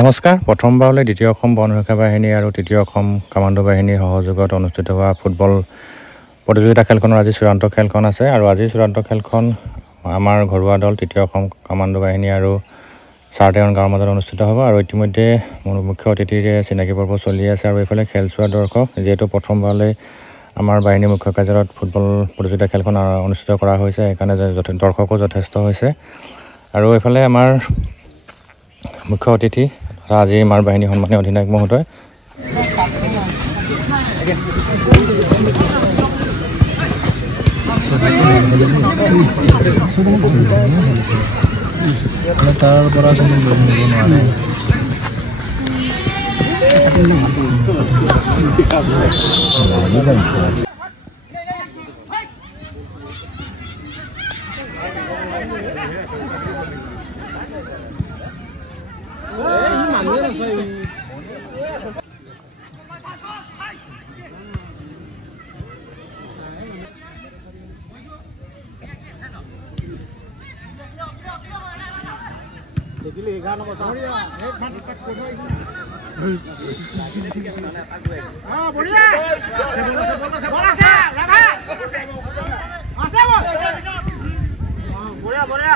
নমস্কাৰ প্ৰথমবাৰলৈ দ্বিতীয় অসম বন সুৰক্ষা বাহিনী আৰু তৃতীয় অসম কামাণ্ডো বাহিনীৰ সহযোগত অনুষ্ঠিত হোৱা ফুটবল প্ৰতিযোগিতা খেলখনৰ আজি চূড়ান্ত খেলখন আছে আৰু আজি চূড়ান্ত খেলখন আমাৰ ঘৰুৱা দল তৃতীয় অসম কামাণ্ডো বাহিনী আৰু চাৰটেৰন গাঁৱৰ মাজত অনুষ্ঠিত হ'ব আৰু ইতিমধ্যে মুখ্য অতিথিৰে চিনাকি পৰ্ব চলি আছে আৰু এইফালে খেল চোৱা দৰ্শক যেহেতু প্ৰথমবাৰলৈ আমাৰ বাহিনী মুখ্য কাৰ্যালয়ত ফুটবল প্ৰতিযোগিতা খেলখন অনুষ্ঠিত কৰা হৈছে সেইকাৰণে দৰ্শকো যথেষ্ট হৈছে আৰু এইফালে আমাৰ মুখ্য অতিথি আজি আমাৰ বাহিনী সন্মানীয় অধিনায়ক মহোদয় তাৰ পৰা देखिले 11 नंबर बढ़िया एक मिनट तक को हां बढ़िया बोला से लगा आसे वो हां बढ़िया बढ़िया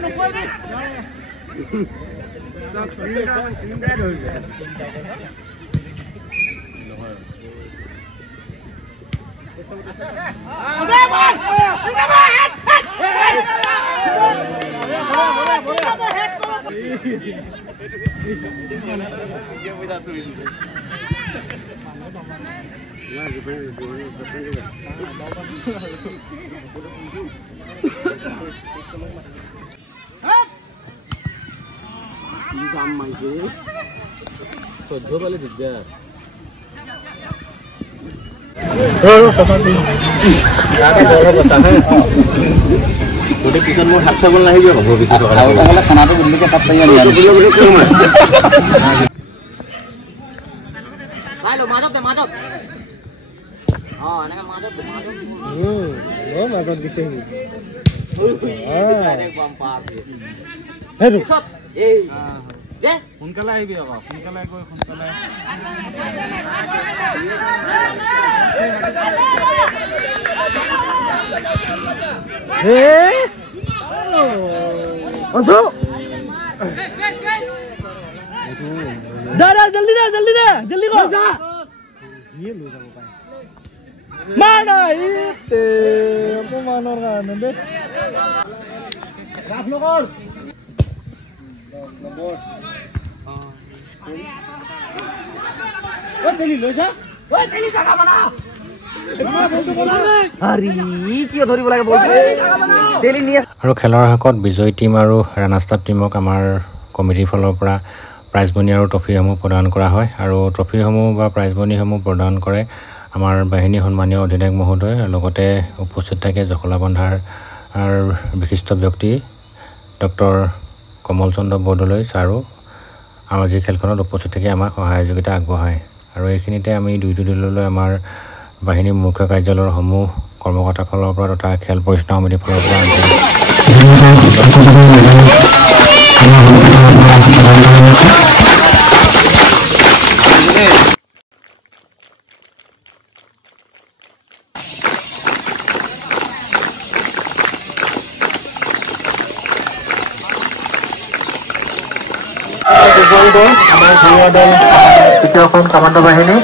no puede. Jam masih, sudah balik juga. Ada bola bertahan. Udah kita mau habis bola lagi juga, bola bisa. Kalau kalau sana tuh beli kita tanya dia. Halo, masuk deh, masuk. Oh, ini kan masuk, masuk. Oh, masuk di sini. Ada bumper. Hei, ya, সোনকালে আহিবি আকৌ সোনকালে গৈ সোনকালে হে অঞ্জু দাদা জলদি কর যা ये लो যাব পায় মানা ইতে অপমানৰ কাৰণে দে ৰাখ নগৰ 10 নম্বৰ তেলি লৈ যা তেলি জাগা বনা আৰু খেলৰ শেষত বিজয়ী টিম আৰু ৰানাৰ্ছ আপ টিমক আমাৰ কমিটিৰ ফালৰ পৰা প্ৰাইজ মনি আৰু ট্ৰফিসমূহ প্ৰদান কৰা হয় আৰু ট্ৰফিসমূহ বা প্ৰাইজ মনিসমূহ প্ৰদান কৰে আমাৰ বাহিনী সন্মানীয় অধিনায়ক মহোদয় লগতে উপস্থিত থাকে জখলাবন্ধাৰ বিশিষ্ট ব্যক্তি ডক্টৰ কমল চন্দ্ৰ বৰদলৈ ছাৰো আৰু আজি খেলখনত উপস্থিত থাকি আমাক সহযোগিতা আগবঢ়ায় আৰু এইখিনিতে আমি দুইটো দললৈ আমাৰ বাহিনী মুখ্য কাৰ্যালয়ৰ সমূহ কৰ্মকৰ্তাৰ ফালৰ পৰা তথা খেল পৰিচালনা সমিতিৰ ফালৰ পৰা আমাৰ ঘৰুৱা দল তৃতীয় অসম কামাণ্ডো বাহিনী